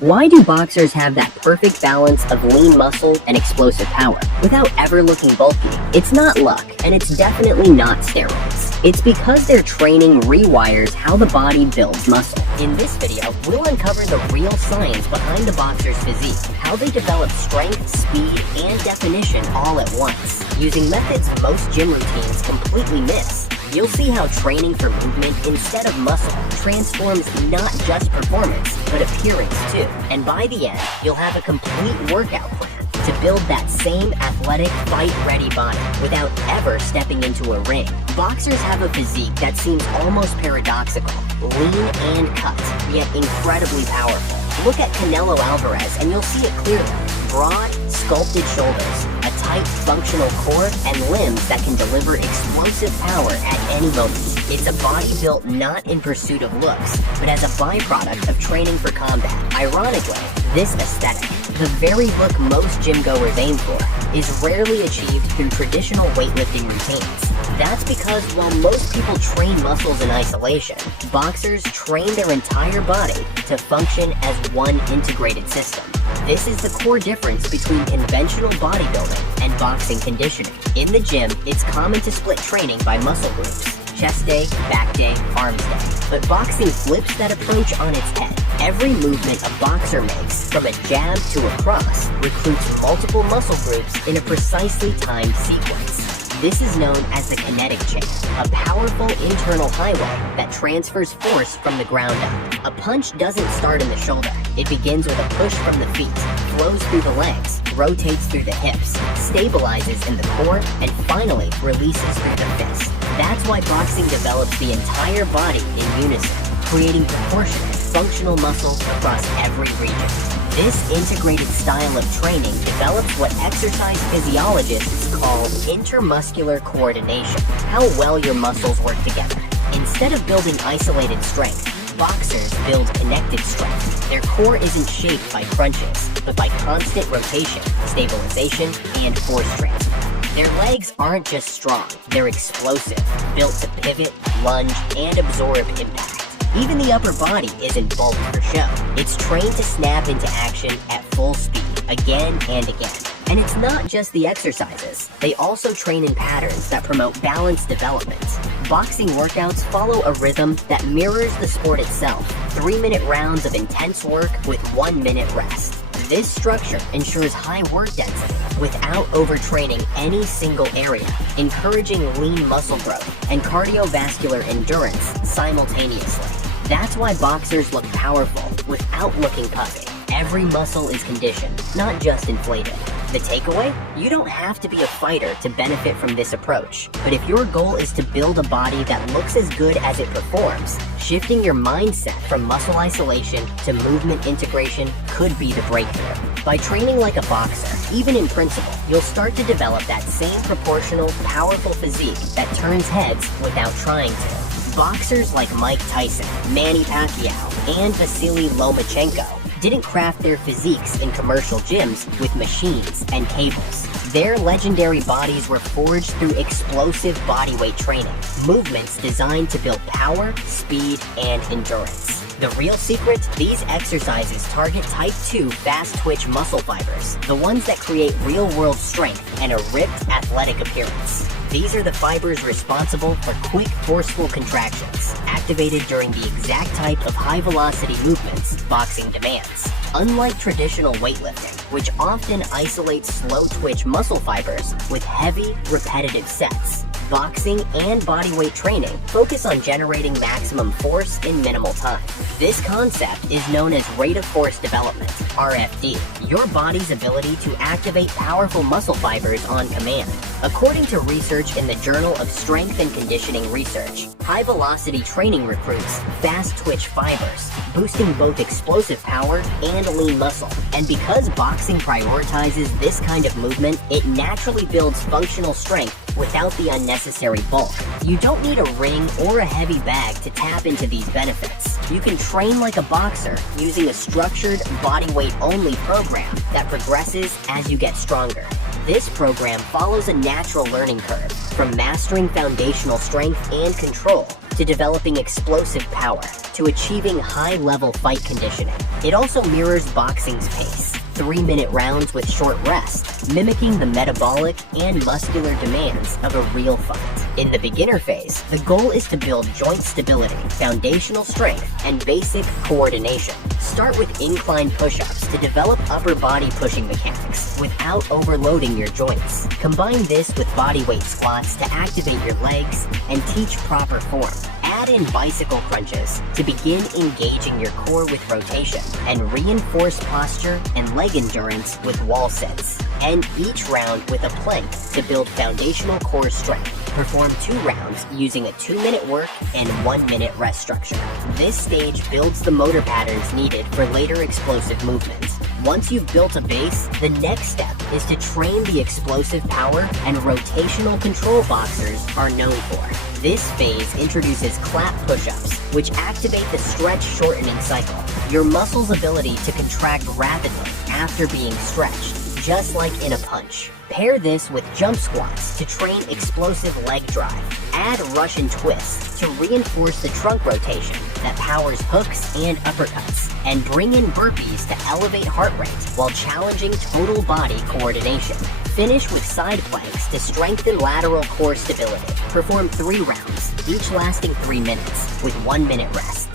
Why do boxers have that perfect balance of lean muscle and explosive power without ever looking bulky? It's not luck, and it's definitely not steroids. It's because their training rewires how the body builds muscle. In this video, we'll uncover the real science behind the boxer's physique, how they develop strength, speed, and definition all at once. Using methods most gym routines completely miss, you'll see how training for movement instead of muscle transforms not just performance, but appearance too. And by the end, you'll have a complete workout plan to build that same athletic, fight-ready body without ever stepping into a ring. Boxers have a physique that seems almost paradoxical, lean and cut, yet incredibly powerful. Look at Canelo Alvarez and you'll see it clearly. Broad, sculpted shoulders, a tight, functional core, and limbs that can deliver explosive power at any moment. It's a body built not in pursuit of looks, but as a byproduct of training for combat. Ironically, this aesthetic, the very look most gym goers aim for, is rarely achieved through traditional weightlifting routines. That's because while most people train muscles in isolation, boxers train their entire body to function as one integrated system. This is the core difference between conventional bodybuilding and boxing conditioning. In the gym, it's common to split training by muscle groups: chest day, back day, arms day. But boxing flips that approach on its head. Every movement a boxer makes, from a jab to a cross, recruits multiple muscle groups in a precisely timed sequence. This is known as the kinetic chain, a powerful internal highway that transfers force from the ground up. A punch doesn't start in the shoulder. It begins with a push from the feet, flows through the legs, rotates through the hips, stabilizes in the core, and finally releases through the fist. That's why boxing develops the entire body in unison, creating proportionate, functional muscle across every region. This integrated style of training develops what exercise physiologists call intermuscular coordination, how well your muscles work together. Instead of building isolated strength, boxers build connected strength. Their core isn't shaped by crunches, but by constant rotation, stabilization, and force transfer. Their legs aren't just strong, they're explosive, built to pivot, lunge, and absorb impact. Even the upper body isn't bulked for show. It's trained to snap into action at full speed, again and again. And it's not just the exercises. They also train in patterns that promote balanced development. Boxing workouts follow a rhythm that mirrors the sport itself. 3-minute rounds of intense work with 1-minute rest. This structure ensures high work density without overtraining any single area, encouraging lean muscle growth and cardiovascular endurance simultaneously. That's why boxers look powerful without looking puffy. Every muscle is conditioned, not just inflated. The takeaway? You don't have to be a fighter to benefit from this approach. But if your goal is to build a body that looks as good as it performs, shifting your mindset from muscle isolation to movement integration could be the breakthrough. By training like a boxer, even in principle, you'll start to develop that same proportional, powerful physique that turns heads without trying to. Boxers like Mike Tyson, Manny Pacquiao, and Vasily Lomachenko didn't craft their physiques in commercial gyms with machines and cables. Their legendary bodies were forged through explosive bodyweight training, movements designed to build power, speed, and endurance. The real secret? These exercises target type 2 fast-twitch muscle fibers, the ones that create real-world strength and a ripped, athletic appearance. These are the fibers responsible for quick, forceful contractions, activated during the exact type of high-velocity movements boxing demands. Unlike traditional weightlifting, which often isolates slow-twitch muscle fibers with heavy, repetitive sets, boxing and bodyweight training focus on generating maximum force in minimal time. This concept is known as rate of force development, RFD, your body's ability to activate powerful muscle fibers on command. According to research in the Journal of Strength and Conditioning Research, high-velocity training recruits fast-twitch fibers, boosting both explosive power and lean muscle. And because boxing prioritizes this kind of movement, it naturally builds functional strength without the unnecessary bulk. You don't need a ring or a heavy bag to tap into these benefits. You can train like a boxer using a structured, bodyweight-only program that progresses as you get stronger. This program follows a natural learning curve, from mastering foundational strength and control to developing explosive power, to achieving high-level fight conditioning. It also mirrors boxing's pace, 3-minute rounds with short rest, mimicking the metabolic and muscular demands of a real fight. In the beginner phase, the goal is to build joint stability, foundational strength, and basic coordination. Start with incline push-ups to develop upper body pushing mechanics without overloading your joints. Combine this with bodyweight squats to activate your legs and teach proper form. Add in bicycle crunches to begin engaging your core with rotation, and reinforce posture and leg endurance with wall sits. End each round with a plank to build foundational core strength. Perform 2 rounds using a 2-minute work and 1-minute rest structure. This stage builds the motor patterns needed for later explosive movements. Once you've built a base, the next step is to train the explosive power and rotational control boxers are known for. This phase introduces clap push-ups, which activate the stretch shortening cycle, your muscle's ability to contract rapidly after being stretched, just like in a punch. Pair this with jump squats to train explosive leg drive. Add Russian twists to reinforce the trunk rotation that powers hooks and uppercuts. And bring in burpees to elevate heart rate while challenging total body coordination. Finish with side planks to strengthen lateral core stability. Perform 3 rounds, each lasting 3 minutes, with 1-minute rests.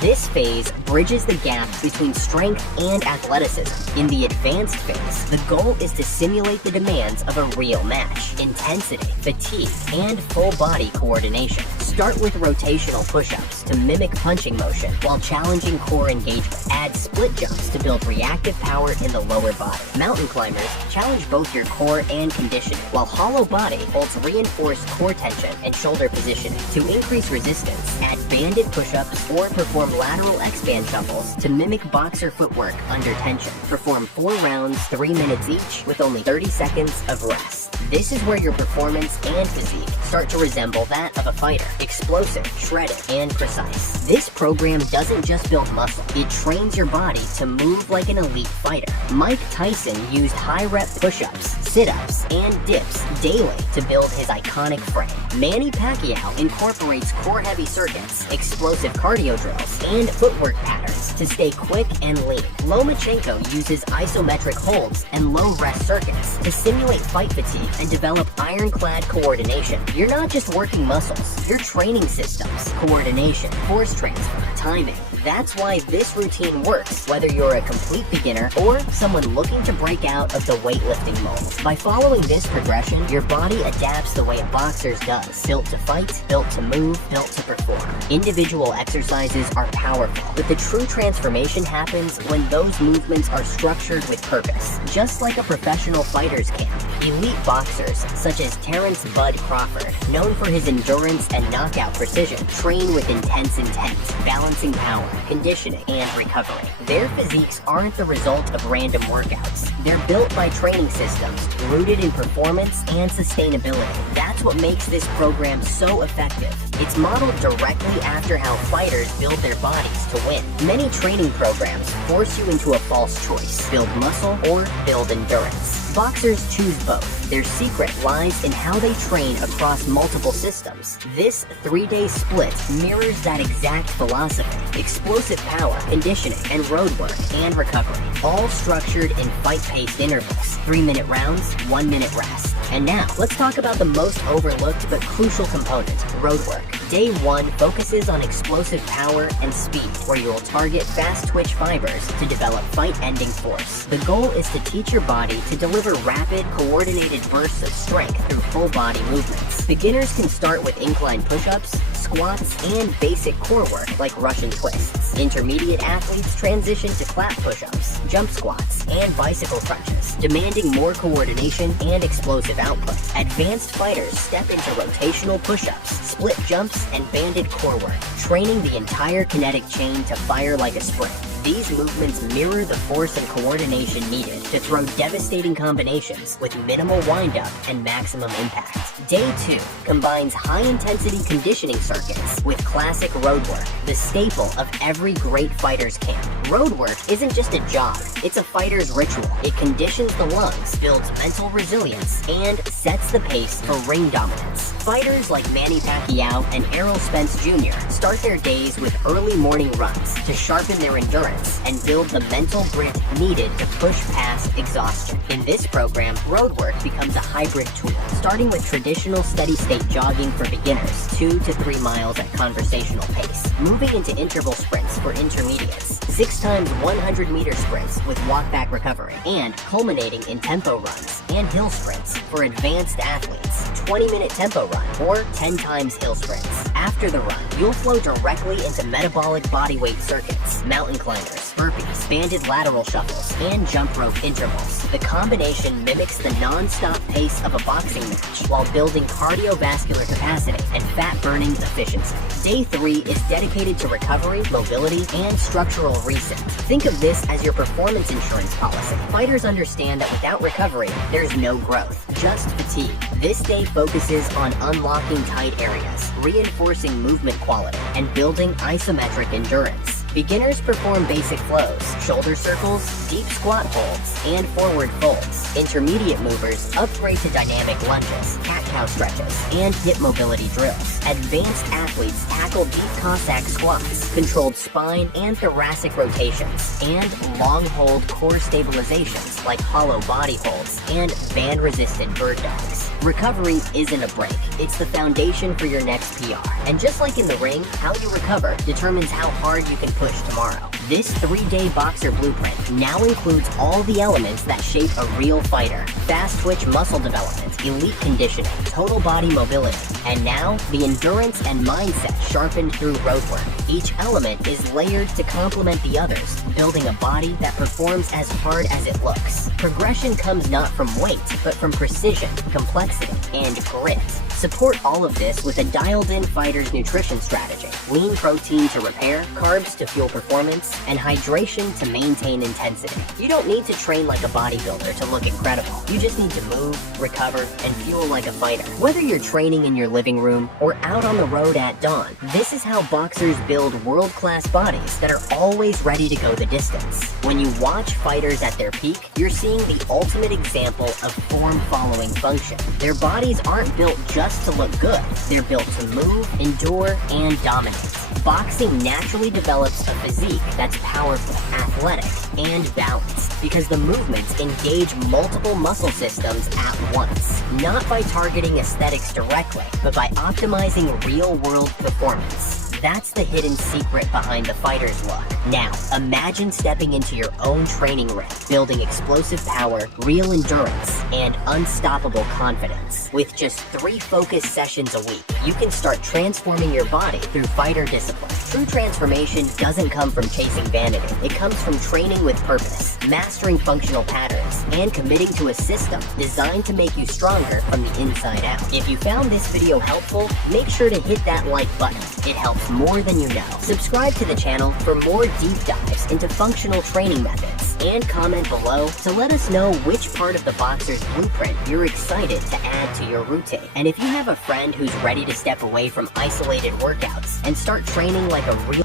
This phase bridges the gap between strength and athleticism. In the advanced phase, the goal is to simulate the demands of a real match: intensity, fatigue, and full body coordination. Start with rotational push-ups to mimic punching motion while challenging core engagement. Add split jumps to build reactive power in the lower body. Mountain climbers challenge both your core and conditioning, while hollow body holds reinforced core tension and shoulder positioning. To increase resistance, add banded push-ups or perform lateral X-band shuffles to mimic boxer footwork under tension. Perform 4 rounds, 3 minutes each, with only 30 seconds of rest. This is where your performance and physique start to resemble that of a fighter: explosive, shredded, and precise. This program doesn't just build muscle, it trains your body to move like an elite fighter. Mike Tyson used high-rep push-ups, sit-ups, and dips daily to build his iconic frame. Manny Pacquiao incorporates core-heavy circuits, explosive cardio drills, and footwork patterns to stay quick and lean. Lomachenko uses isometric holds and low-rest circuits to simulate fight fatigue and develop ironclad coordination. You're not just working muscles, you're training systems, coordination, force transfer, timing. That's why this routine works, whether you're a complete beginner or someone looking to break out of the weightlifting mold. By following this progression, your body adapts the way a boxer's does. Built to fight, built to move, built to perform. Individual exercises are powerful, but the true transformation happens when those movements are structured with purpose, just like a professional fighter's camp. Elite boxers, such as Terrence "Bud" Crawford, known for his endurance and knockout precision, train with intense intent, balancing power, conditioning, and recovery. Their physiques aren't the result of random workouts. They're built by training systems rooted in performance and sustainability. That's what makes this program so effective. It's modeled directly after how fighters build their bodies to win. Many training programs force you into a false choice: build muscle or build endurance. Boxers choose both. Their secret lies in how they train across multiple systems. This 3-day split mirrors that exact philosophy: explosive power, conditioning, and road work and recovery, all structured in fight-paced intervals: 3-minute rounds, 1-minute rest. And now, let's talk about the most overlooked but crucial component: road work. Day 1 focuses on explosive power and speed, where you will target fast-twitch fibers to develop fight-ending force. The goal is to teach your body to deliver rapid, coordinated bursts of strength through full-body movements. Beginners can start with incline push-ups, squats, and basic core work like Russian twists. Intermediate athletes transition to clap push-ups, jump squats, and bicycle crunches, demanding more coordination and explosive output. Advanced fighters step into rotational push-ups, split jumps, and banded core work, training the entire kinetic chain to fire like a spring. These movements mirror the force and coordination needed to throw devastating combinations with minimal windup and maximum impact. Day 2 combines high-intensity conditioning circuits with classic road work, the staple of every great fighter's camp. Road work isn't just a jog, it's a fighter's ritual. It conditions the lungs, builds mental resilience, and sets the pace for ring dominance. Fighters like Manny Pacquiao and Errol Spence Jr. start their days with early morning runs to sharpen their endurance and build the mental grit needed to push past exhaustion. In this program, road work becomes a hybrid tool, starting with traditional steady-state jogging for beginners, 2 to 3 miles at conversational pace, moving into interval sprints for intermediates, 6 times 100-meter sprints with walk-back recovery, and culminating in tempo runs and hill sprints for advanced athletes, 20-minute tempo run or 10 times hill sprints. After the run, you'll flow directly into metabolic bodyweight circuits, mountain climbers, burpees, banded lateral shuffles, and jump rope intervals. The combination mimics the non-stop pace of a boxing match while building cardiovascular capacity and fat-burning efficiency. Day 3 is dedicated to recovery, mobility, and structural reset. Think of this as your performance insurance policy. Fighters understand that without recovery, there's no growth, just fatigue. This day focuses on unlocking tight areas, reinforcing movement quality, and building isometric endurance. Beginners perform basic flows, shoulder circles, deep squat holds, and forward folds. Intermediate movers upgrade to dynamic lunges, cat-cow stretches, and hip mobility drills. Advanced athletes tackle deep Cossack squats, controlled spine and thoracic rotations, and long hold core stabilizations like hollow body holds and band-resistant bird dogs. Recovery isn't a break, it's the foundation for your next PR. And just like in the ring, how you recover determines how hard you can push tomorrow. This 3-day boxer blueprint now includes all the elements that shape a real fighter. Fast twitch muscle development, elite conditioning, total body mobility, and now the endurance and mindset sharpened through road work. Each element is layered to complement the others, building a body that performs as hard as it looks. Progression comes not from weight, but from precision, complexity, and grit. Support all of this with a dialed-in fighter's nutrition strategy. Lean protein to repair, carbs to fuel performance, and hydration to maintain intensity. You don't need to train like a bodybuilder to look incredible. You just need to move, recover, and fuel like a fighter. Whether you're training in your living room or out on the road at dawn, this is how boxers build world-class bodies that are always ready to go the distance. When you watch fighters at their peak, you're seeing the ultimate example of form-following function. Their bodies aren't built just to look good. They're built to move, endure, and dominate. Boxing naturally develops a physique that's powerful, athletic, and balanced because the movements engage multiple muscle systems at once, not by targeting aesthetics directly, but by optimizing real-world performance. That's the hidden secret behind the fighter's look. Now, imagine stepping into your own training ring, building explosive power, real endurance, and unstoppable confidence. With just 3 focused sessions a week, you can start transforming your body through fighter discipline. True transformation doesn't come from chasing vanity. It comes from training with purpose, mastering functional patterns, and committing to a system designed to make you stronger from the inside out. If you found this video helpful, make sure to hit that like button. It helps more than you know. Subscribe to the channel for more deep dives into functional training methods, and comment below to let us know which part of the boxer's blueprint you're excited to add to your routine. And if you have a friend who's ready to step away from isolated workouts and start training like a real